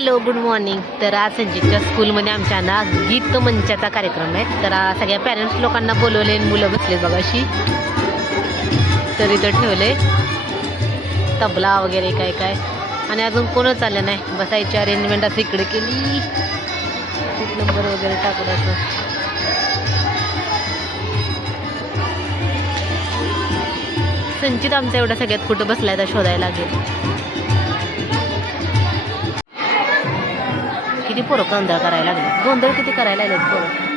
Hello good morning. तर आज संजीतच्या स्कूलमध्ये आमच्या ना गीत मंचाचा कार्यक्रम आहे. तर सगळ्या पॅरेंट्स लोकांना बोलवले आणि मुलं बसले बघा अशी. तर इथं ठेवले तबला वगैरे काय काय. आणि अजून कोणच आलं नाही. बसायची अरेंजमेंट असं इकडे केली. सीट नंबर वगैरे टाकून असं. संचित आमचा एवढा सगळ्यात कुठं बसलाय तर शोधायला लागेल. किती पोरं गोंधळ करायला लागले गोंधळ किती करायला लागलेत पोरं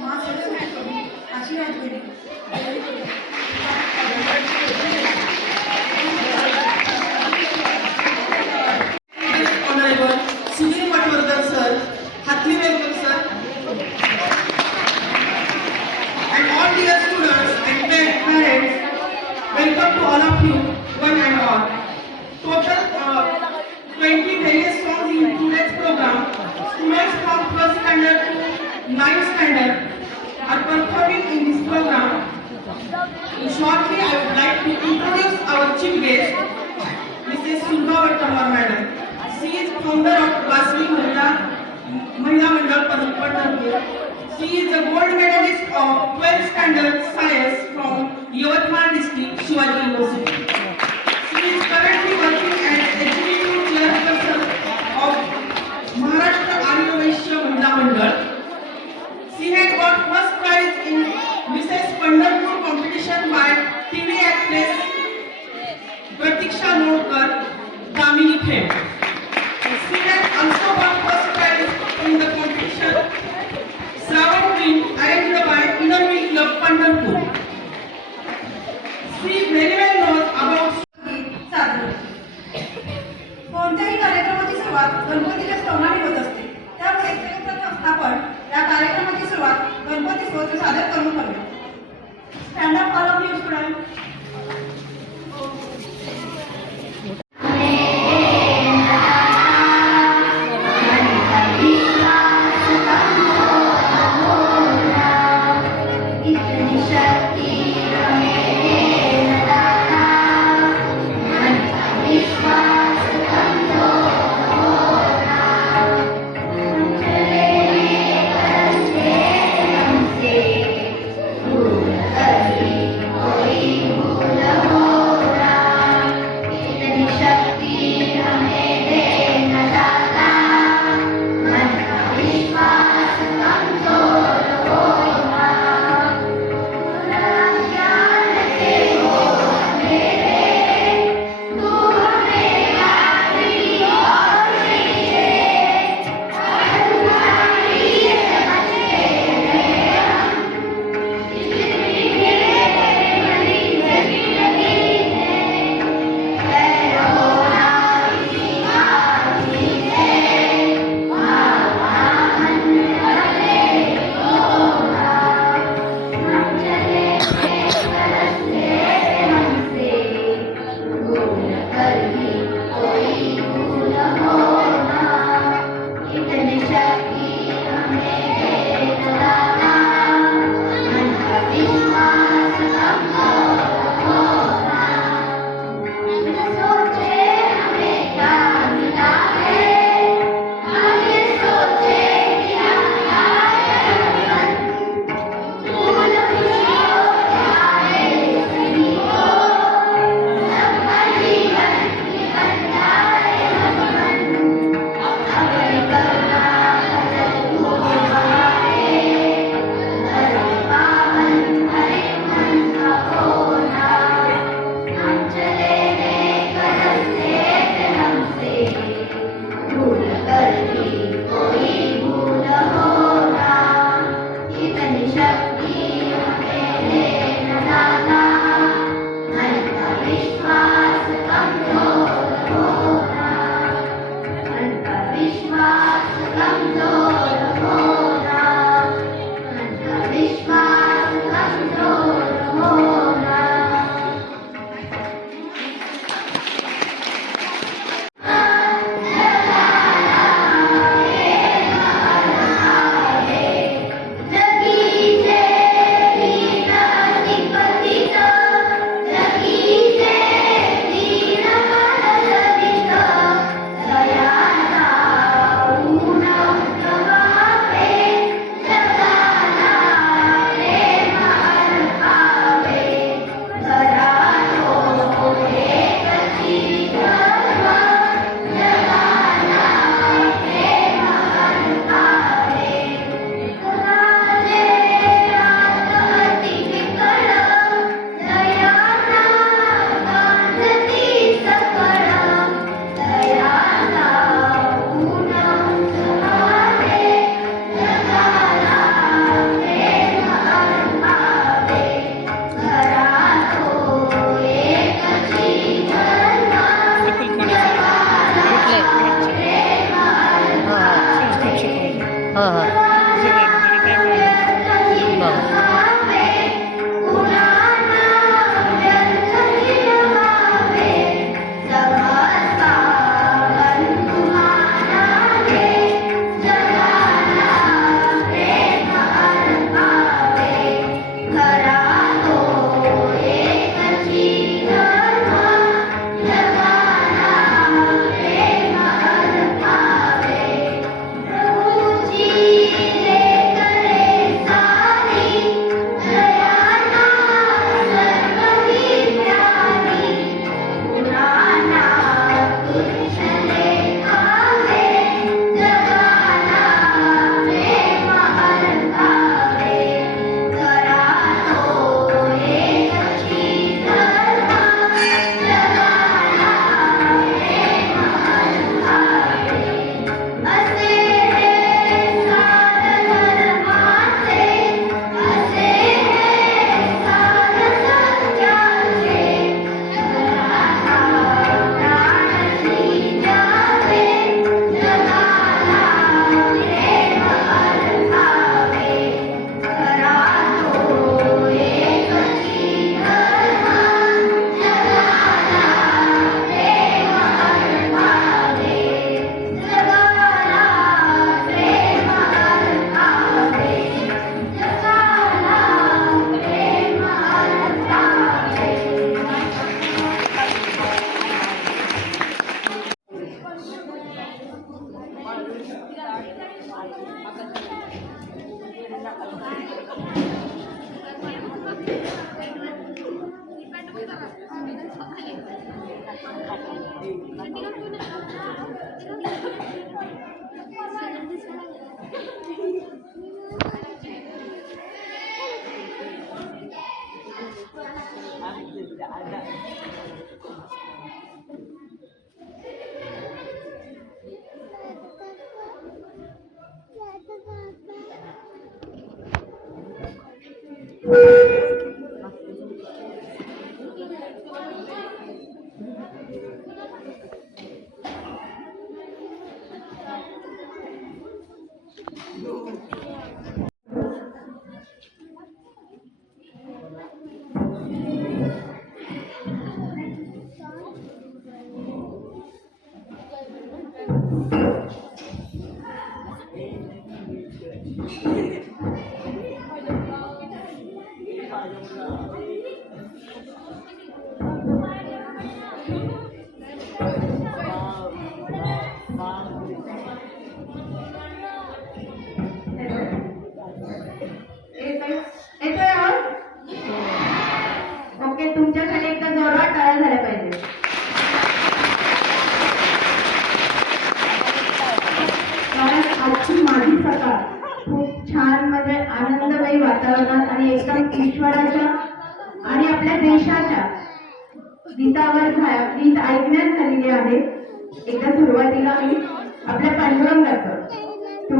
మా సరస్వతి అశ్వినాథ్ గుడి She is a gold medalist of 12th standard science from Yavatmal district, Shivaji University.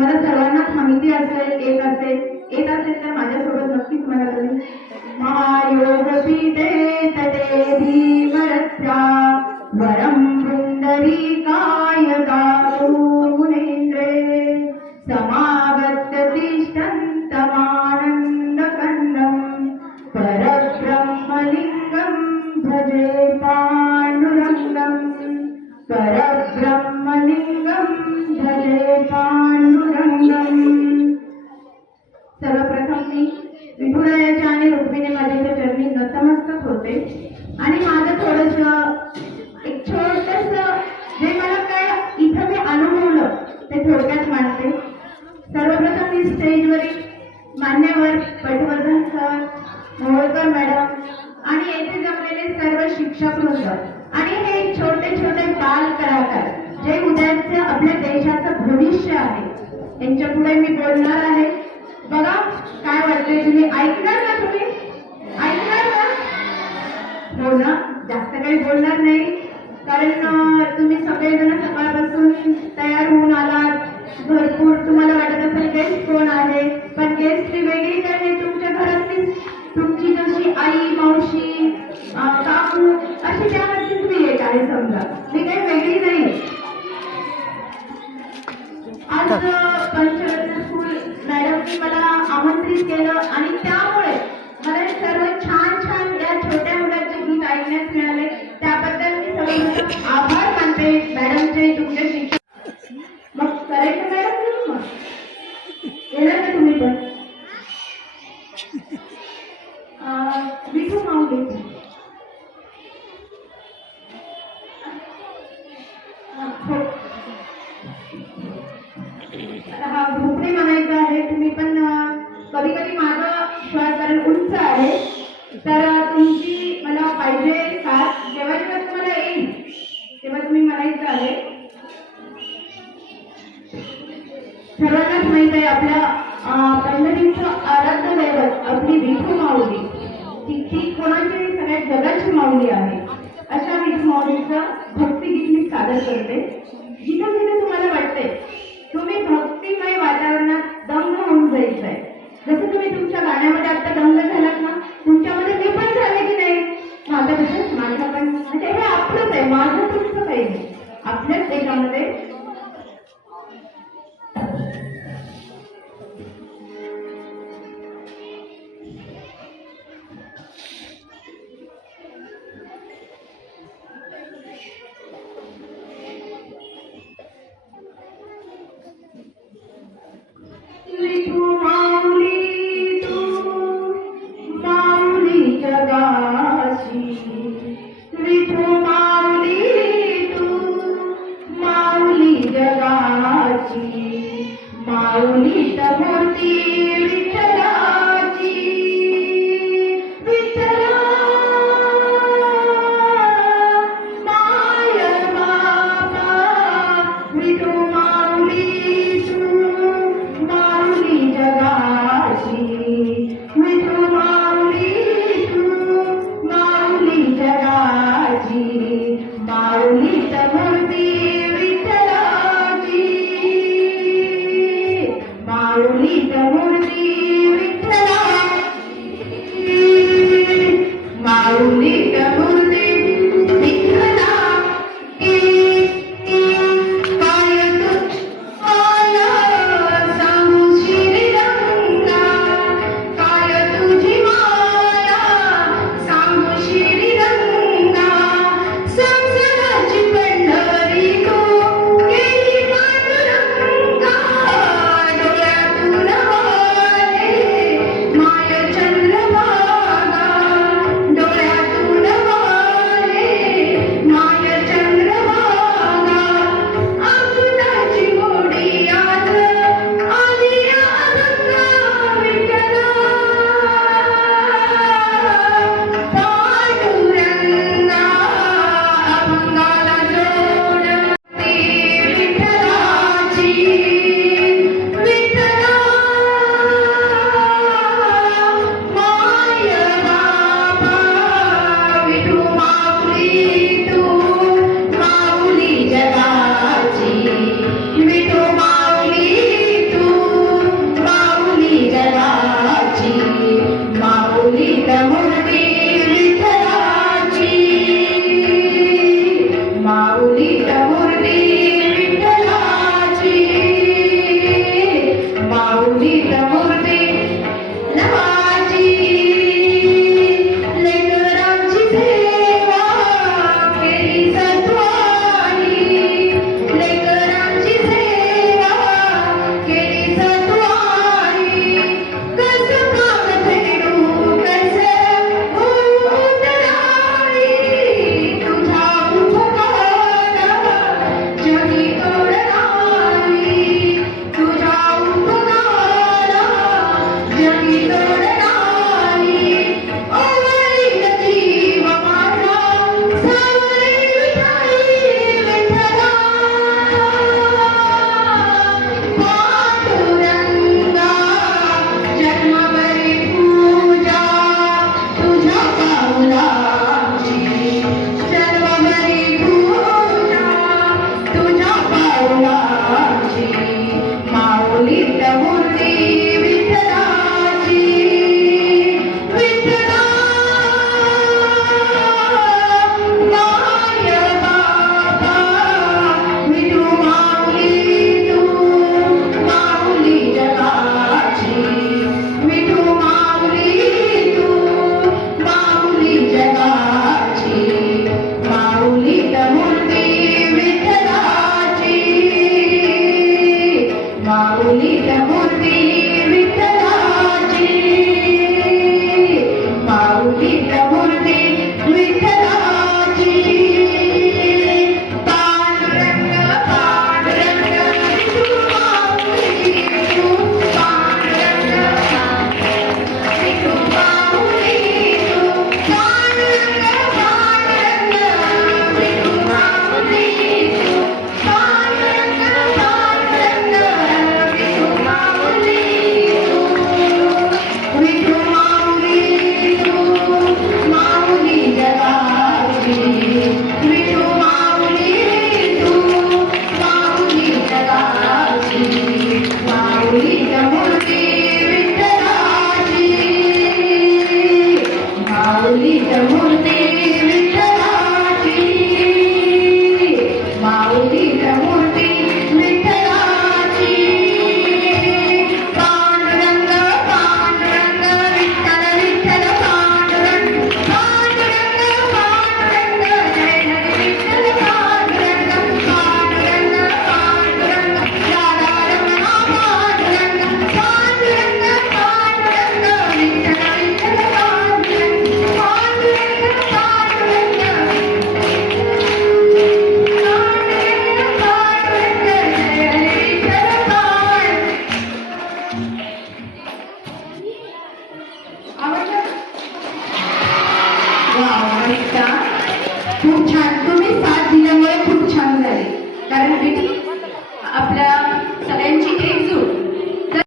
तुम्हाला सर्वांनाच माहिती असेल येत असेल येत असेल तर माझ्यासोबत नक्कीच म्हणाल महायोग नतमस्तक होते. आणि बोलणं जास्त काही बोलणार नाही. कारण तुम्ही सगळेजण सकाळपासून तयार होऊन आलात. भरपूर तुम्हाला वाटत असेल गेस्ट कोण आहे? पण गेस्ट वेगळी तर हे तुमच्या घरातली तुमची जशी आई मावशी काकू अशी त्या तुम्ही एक आहे समजा. मी काही वेगळी नाही. आज पंचरत्न स्कूल मॅडमनी मला आमंत्रित केलं आणि त्या आभार मानते. मॅडमचे तुमच्याशी पावली आहे. अशा मी तुम्हाला भक्तिगीत मी सादर करते. Amen.